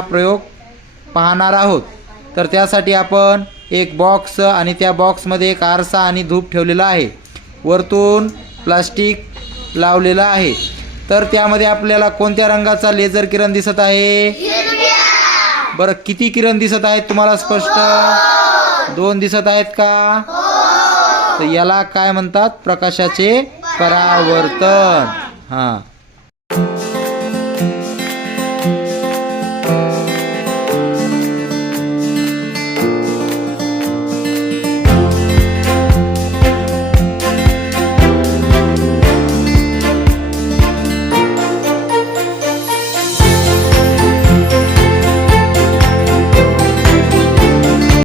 हा प्रयोग पाहणार आहोत। तर त्यासाठी आपण एक बॉक्स आणि त्या बॉक्समध्ये एक आरसा आणि धूप ठेवलेला आहे, वरतून प्लास्टिक लावलेलं आहे। तर त्यामध्ये आपल्याला कोणत्या रंगाचा लेझर किरण दिसत आहे? बरं, किती किरण दिसत आहेत तुम्हाला स्पष्ट? 2 दिसत आहेत का? तर याला काय म्हणतात? प्रकाशाचे परावर्तन। हां।